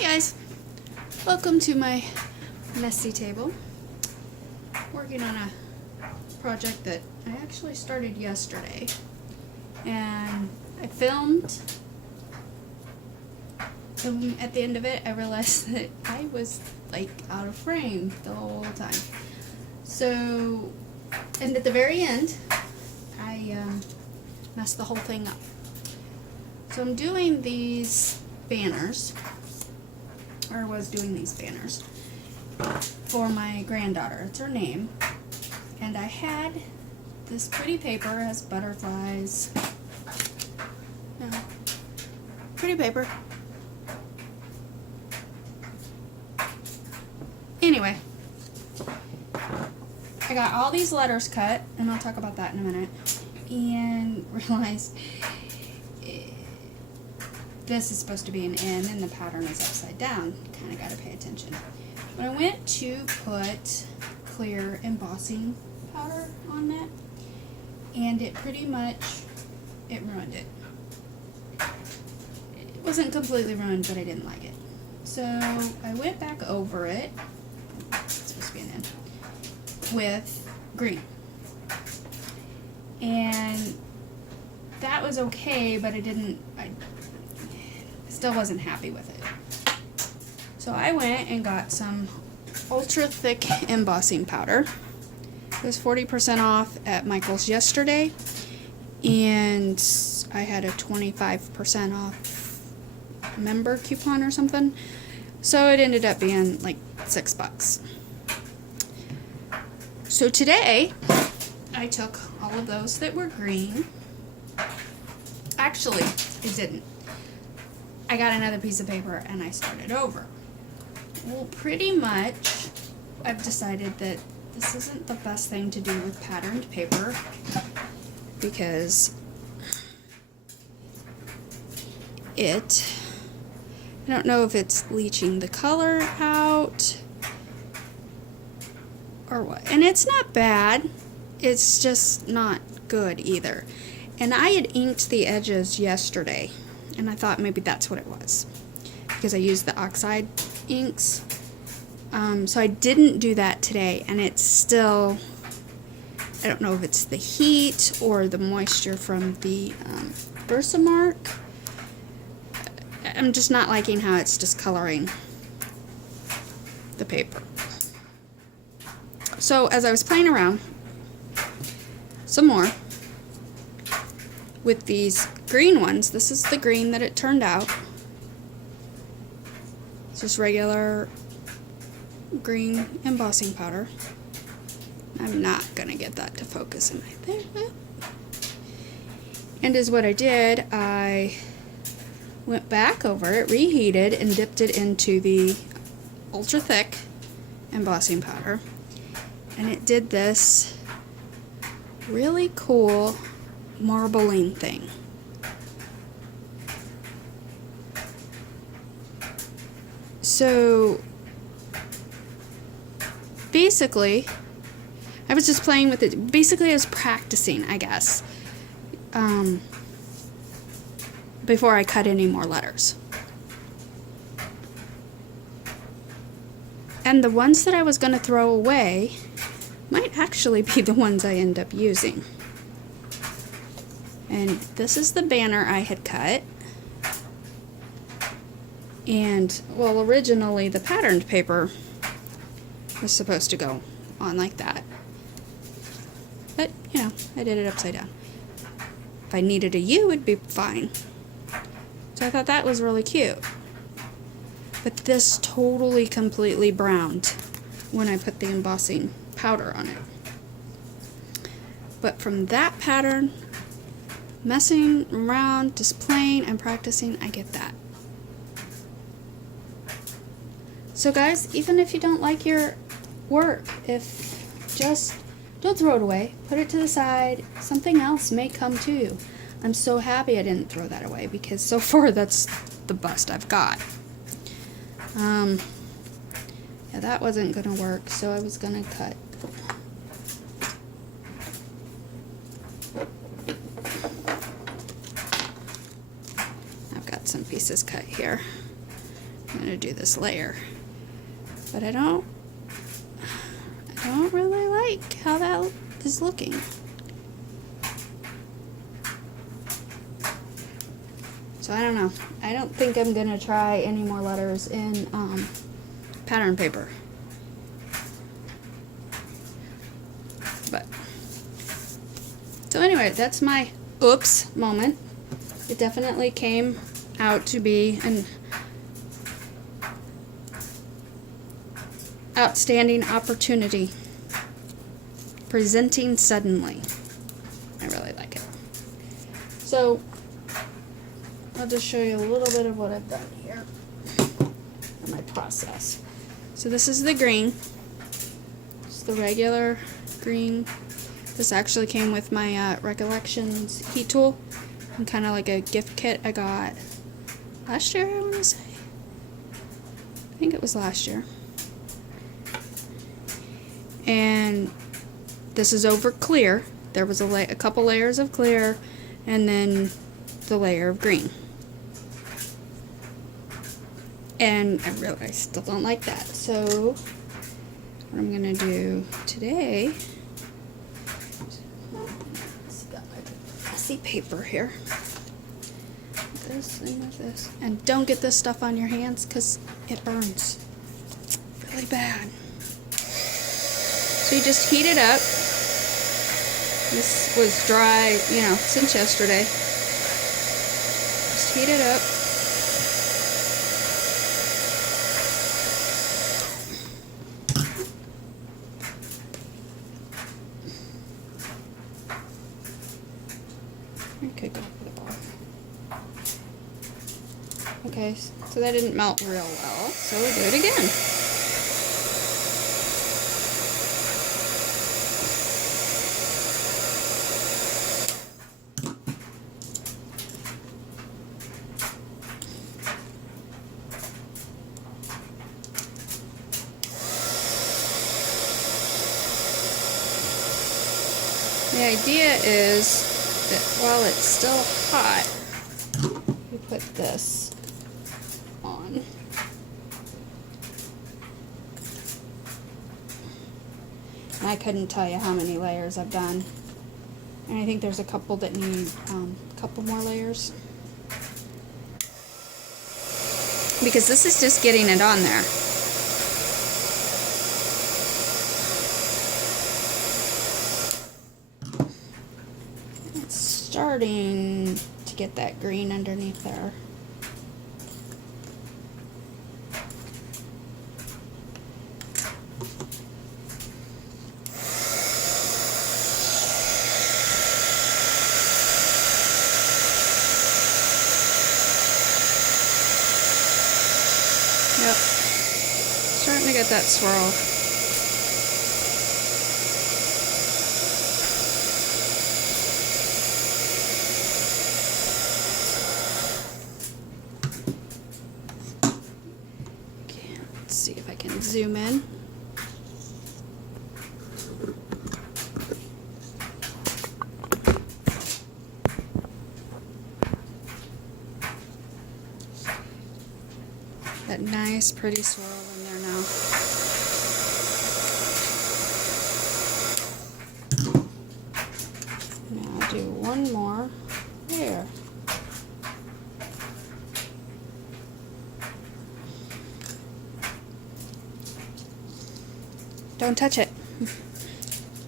Hey guys, welcome to my messy table. Working on a project that I actually started yesterday, and I filmed. At the end of it, I realized that I was like out of frame the whole time. So, and at the very end, I messed the whole thing up. So I'm doing these banners, or was doing these banners for my granddaughter. It's her name. And I had this pretty paper, has butterflies. No. Pretty paper. Anyway, I got all these letters cut, and I'll talk about that in a minute, and realized this is supposed to be an N and the pattern is upside down. Kind of got to pay attention. When I went to put clear embossing powder on that, and it pretty much, it ruined it. It wasn't completely ruined, but I didn't like it. So I went back over it, it's supposed to be an N, with green. And that was okay, but I still wasn't happy with it. So I went and got some ultra thick embossing powder. It was 40% off at Michael's yesterday, and I had a 25% off member coupon or something. So it ended up being like $6. So today I took all of those that were green. Actually, I didn't. I got another piece of paper and I started over. Well, pretty much I've decided that this isn't the best thing to do with patterned paper, because I don't know if it's leaching the color out or what. And it's not bad, it's just not good either. And I had inked the edges yesterday, and I thought maybe that's what it was, because I used the oxide inks. So I didn't do that today, and it's still, I don't know if it's the heat or the moisture from the Versamark. I'm just not liking how it's discoloring the paper. So as I was playing around some more with these green ones, this is the green that it turned out. It's just regular green embossing powder. I'm not gonna get that to focus in my there. And is what I did, I went back over it, reheated, and dipped it into the ultra thick embossing powder, and it did this really cool marbling thing. So basically, I was just playing with it. Basically, I was practicing, I guess, before I cut any more letters. And the ones that I was going to throw away might actually be the ones I end up using. And this is the banner I had cut. And, well, originally the patterned paper was supposed to go on like that. But, you know, I did it upside down. If I needed a U, it'd be fine. So I thought that was really cute. But this totally, completely browned when I put the embossing powder on it. But from that pattern, messing around, just playing and practicing, I get that. So guys, even if you don't like your work, just don't throw it away. Put it to the side. Something else may come to you. I'm so happy I didn't throw that away, because so far that's the best I've got. Yeah, that wasn't gonna work, so I was gonna cut. I've got some pieces cut here. I'm gonna do this layer, but I don't really like how that is looking. So I don't know. I don't think I'm gonna try any more letters in pattern paper. But so anyway, that's my oops moment. It definitely came out to be an outstanding opportunity. Presenting suddenly. I really like it. So I'll just show you a little bit of what I've done here in my process. So this is the green. It's the regular green. This actually came with my Recollections heat tool, and kind of like a gift kit I got last year, I want to say. I think it was last year. And this is over clear. There was a couple layers of clear, and then the layer of green. And I still don't like that. So what I'm gonna do today, got my messy paper here. This and this, and don't get this stuff on your hands because it burns really bad. So you just heat it up. This was dry, since yesterday. Just heat it up. I could go for the bar. Okay, so that didn't melt real well, so we'll do it again. The idea is that while it's still hot, you put this on. And I couldn't tell you how many layers I've done. And I think there's a couple that need a couple more layers. Because this is just getting it on there. Starting to get that green underneath there. Yep. Starting to get that swirl. Let's see if I can zoom in. That nice, pretty swirl in there now. Now I'll do one more there. Don't touch it.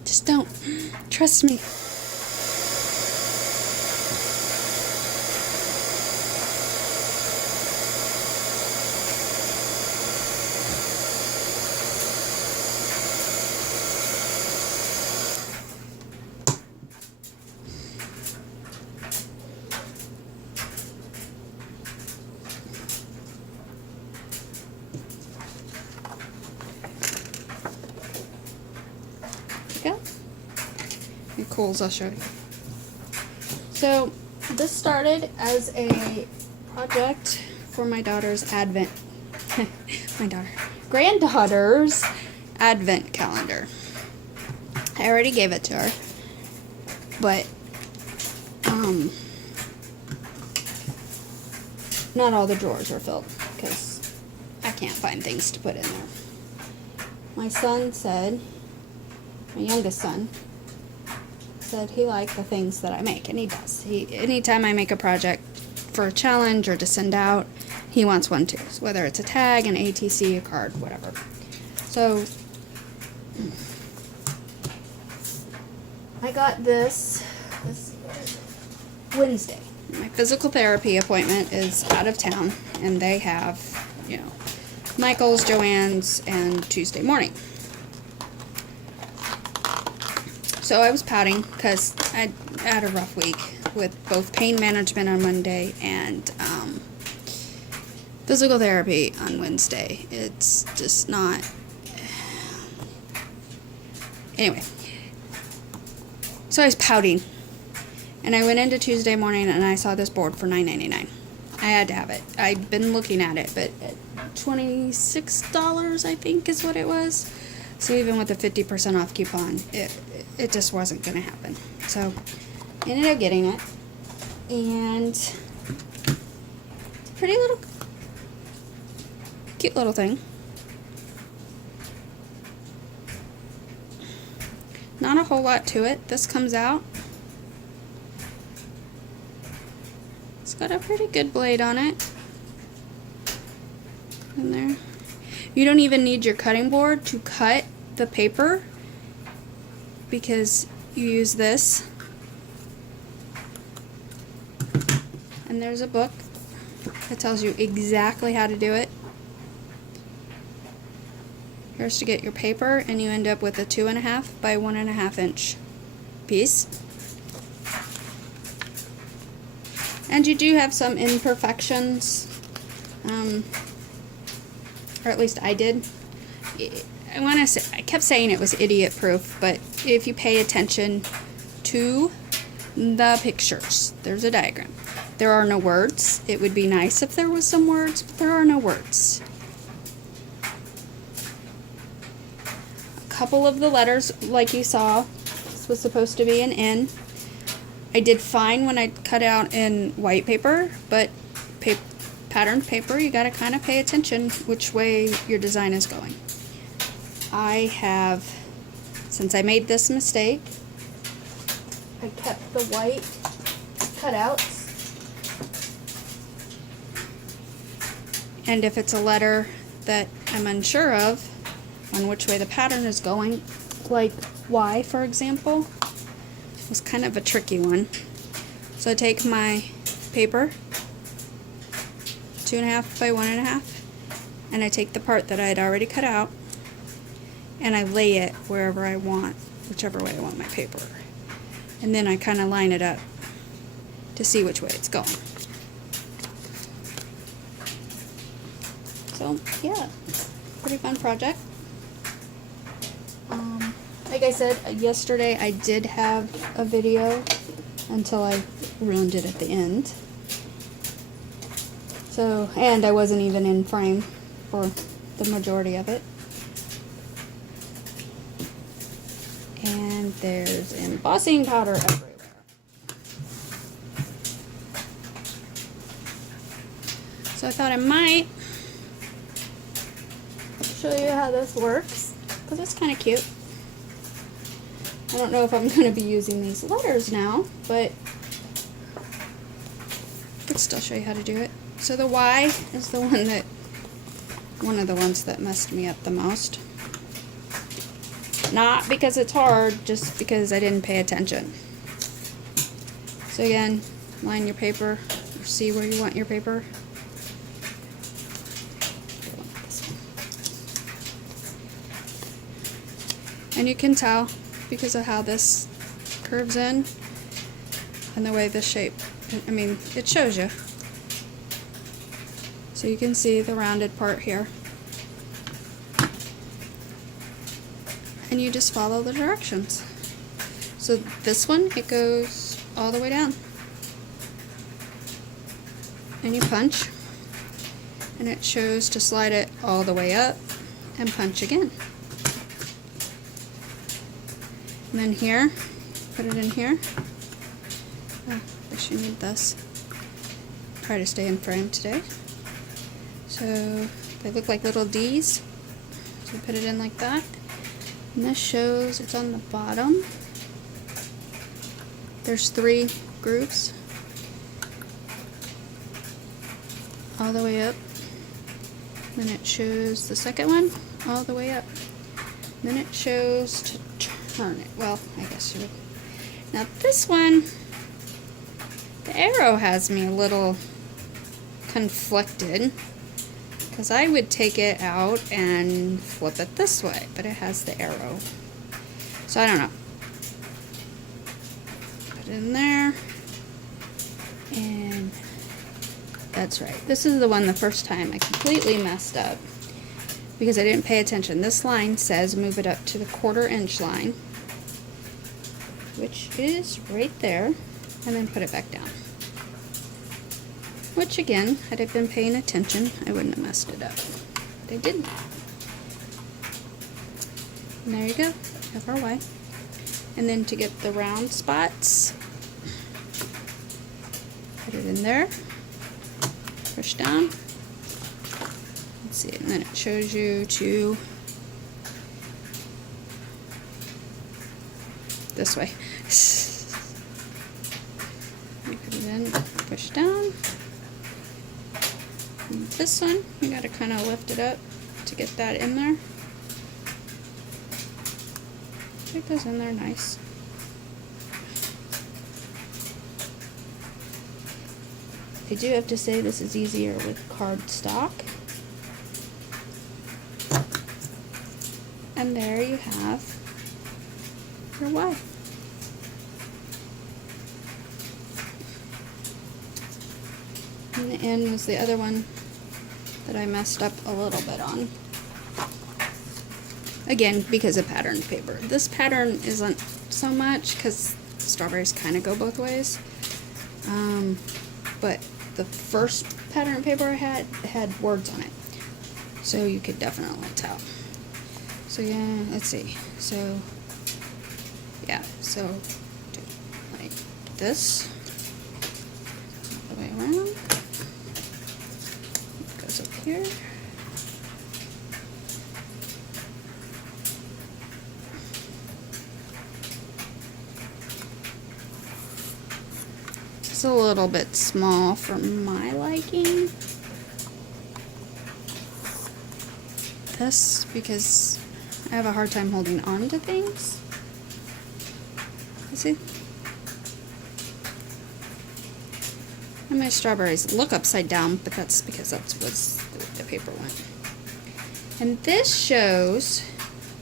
Just don't. Trust me. Go. It cools, I'll show you. So this started as a project for my daughter's granddaughter's advent calendar. I already gave it to her, but not all the drawers are filled because can't find things to put in there. My son said, my youngest son, said he liked the things that I make, and he does. Anytime I make a project for a challenge or to send out, he wants one too. So whether it's a tag, an ATC, a card, whatever. So I got this Wednesday. My physical therapy appointment is out of town, and they have, Michael's, Joanne's, and Tuesday morning. So I was pouting because I had a rough week with both pain management on Monday and physical therapy on Wednesday. It's just not... Anyway. So I was pouting. And I went into Tuesday morning and I saw this board for $9.99. I had to have it. I'd been looking at it, but $26 I think is what it was. So even with a 50% off coupon, it just wasn't going to happen. So I ended up getting it. And it's a pretty little, cute little thing. Not a whole lot to it. This comes out. It's got a pretty good blade on it. In there. You don't even need your cutting board to cut the paper because you use this. And there's a book that tells you exactly how to do it. Here's to get your paper, and you end up with a 2.5 by 1.5 inch piece. And you do have some imperfections, or at least I did. I kept saying it was idiot proof, but if you pay attention to the pictures, there's a diagram. There are no words. It would be nice if there was some words, but there are no words. A couple of the letters, like you saw, this was supposed to be an N. I did fine when I cut out in white paper, but patterned paper, you gotta kind of pay attention which way your design is going. I have, since I made this mistake, I kept the white cutouts. And if it's a letter that I'm unsure of on which way the pattern is going, like Y, for example, was kind of a tricky one. So I take my paper, 2.5 by 1.5, and I take the part that I had already cut out, and I lay it wherever I want, whichever way I want my paper. And then I kind of line it up to see which way it's going. So, yeah, pretty fun project. Like I said, yesterday I did have a video until I ruined it at the end. So, and I wasn't even in frame for the majority of it. And there's embossing powder everywhere. So I thought I might show you how this works, because it's kind of cute. I don't know if I'm going to be using these letters now, but I could still show you how to do it. So the Y is the one of the ones that messed me up the most. Not because it's hard, just because I didn't pay attention. So again, line your paper, or see where you want your paper. And you can tell because of how this curves in and the way this shape, I mean, it shows you. So you can see the rounded part here. And you just follow the directions. So this one, it goes all the way down. And you punch. And it shows to slide it all the way up and punch again. And then here, put it in here. Oh, I guess you need this. Try to stay in frame today. So They look like little D's. So put it in like that. And this shows it's on the bottom. There's 3 grooves all the way up. Then it shows the second one all the way up. Then it shows to turn it. Well, I guess you would. Now this one, the arrow has me a little conflicted because I would take it out and flip it this way, but it has the arrow. So I don't know. Put it in there. And that's right. This is the one the first time I completely messed up because I didn't pay attention. This line says move it up to the 1/4 inch line, which is right there, and then put it back down. Which again, had I been paying attention, I wouldn't have messed it up. But I didn't. And there you go, have our Y. And then to get the round spots, put it in there. Push down. Let's see, and then it shows you to this way. You put it in, push down. And this one, you gotta kind of lift it up to get that in there. It goes in there nice. I do have to say this is easier with cardstock. And there you have your Y. And the end was the other one that I messed up a little bit on. Again, because of patterned paper. This pattern isn't so much because strawberries kind of go both ways. But the first pattern paper I had words on it, so you could definitely tell. So yeah, let's see. So yeah, so do like this all the way around. It goes up here. A little bit small for my liking. This because I have a hard time holding on to things. You see? And my strawberries look upside down, but that's because that's was the paper went. And this shows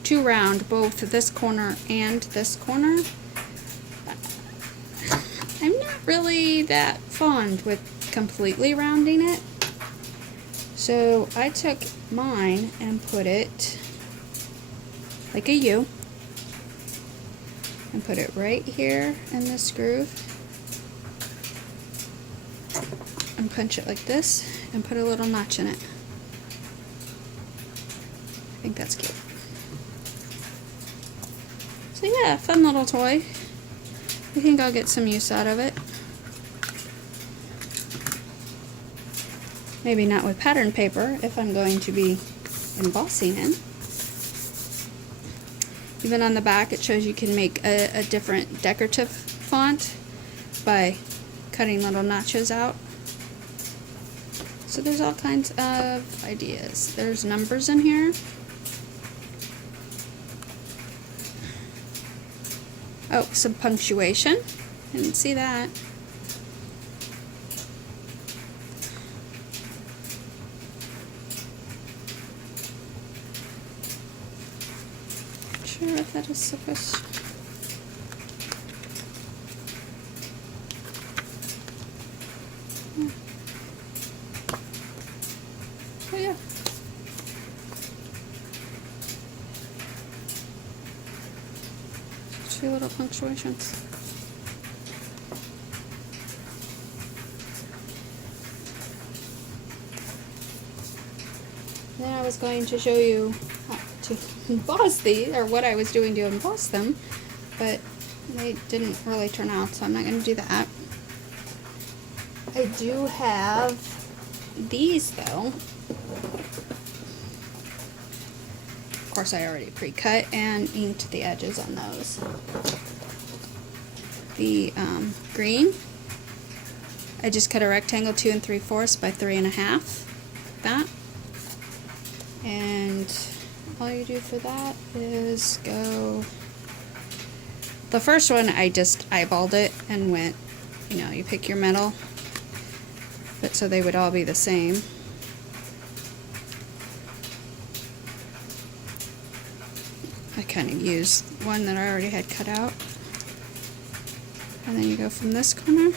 to round both this corner and this corner. I'm not really that fond with completely rounding it. So I took mine and put it like a U and put it right here in this groove and punch it like this and put a little notch in it. I think that's cute. So yeah, fun little toy. I think I'll get some use out of it. Maybe not with pattern paper if I'm going to be embossing in. Even on the back it shows you can make a different decorative font by cutting little notches out. So there's all kinds of ideas. There's numbers in here. Oh, some punctuation. Didn't see that. Not sure if that is supposed to. Oh yeah. Two little punctuations. Then I was going to show you how to emboss these, or what I was doing to emboss them, but they didn't really turn out, so I'm not going to do that. I do have these though. Of course, I already pre-cut and inked the edges on those. The green, I just cut a rectangle 2 3/4 by 3 1/2, that. And all you do for that is go, the first one I just eyeballed it and went, you know, you pick your metal, but so they would all be the same. I kind of used one that I already had cut out. And then you go from this corner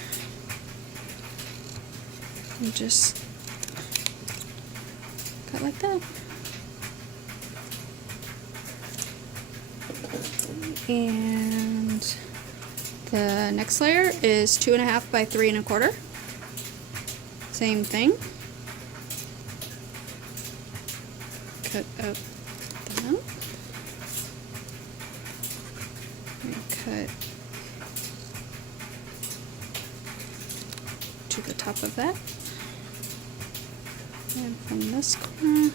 and just cut like that. And the next layer is 2 1/2 by 3 1/4. Same thing. Cut up that. And cut to the top of that. And from this corner,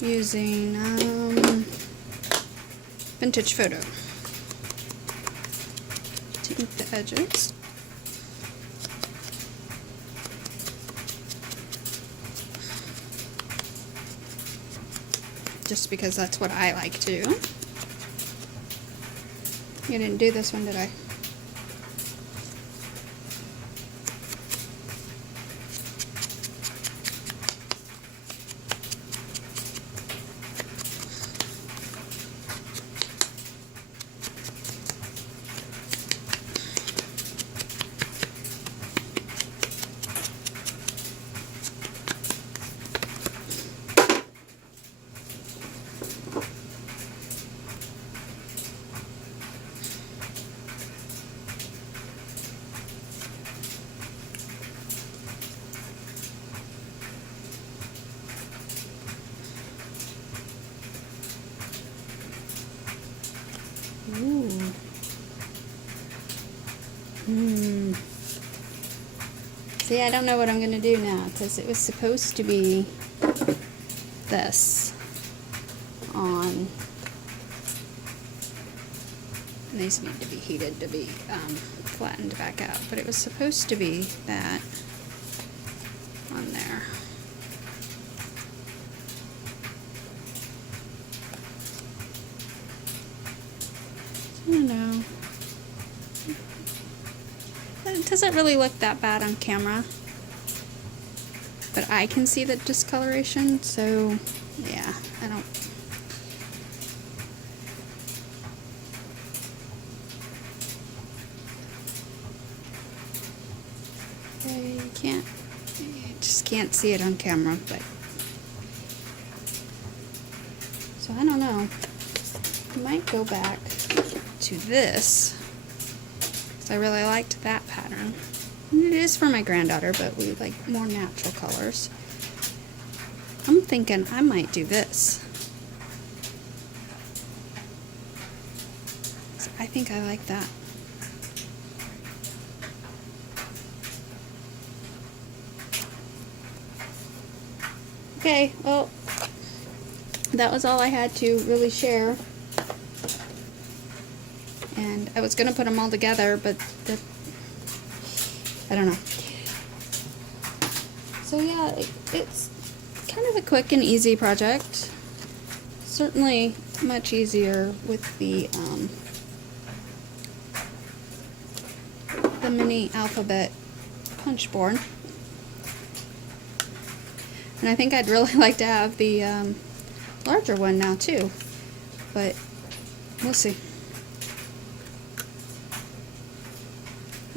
using vintage photo to ink the edges. Just because that's what I like to do. You didn't do this one, did I? Ooh. See, I don't know what I'm going to do now, because it was supposed to be this on. These need to be heated to be flattened back out, but it was supposed to be that on there. I don't know. It doesn't really look that bad on camera, but I can see the discoloration, so yeah, I don't. You just can't see it on camera, but so I don't know. I might go back to this, because I really liked that pattern. And it is for my granddaughter, but we like more natural colors. I'm thinking I might do this. So I think I like that. Okay, well, that was all I had to really share. And I was going to put them all together, but I don't know. So yeah, it's kind of a quick and easy project. Certainly much easier with the mini alphabet punch board. And I think I'd really like to have the larger one now too, but we'll see.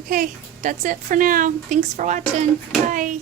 Okay, that's it for now. Thanks for watching. Bye.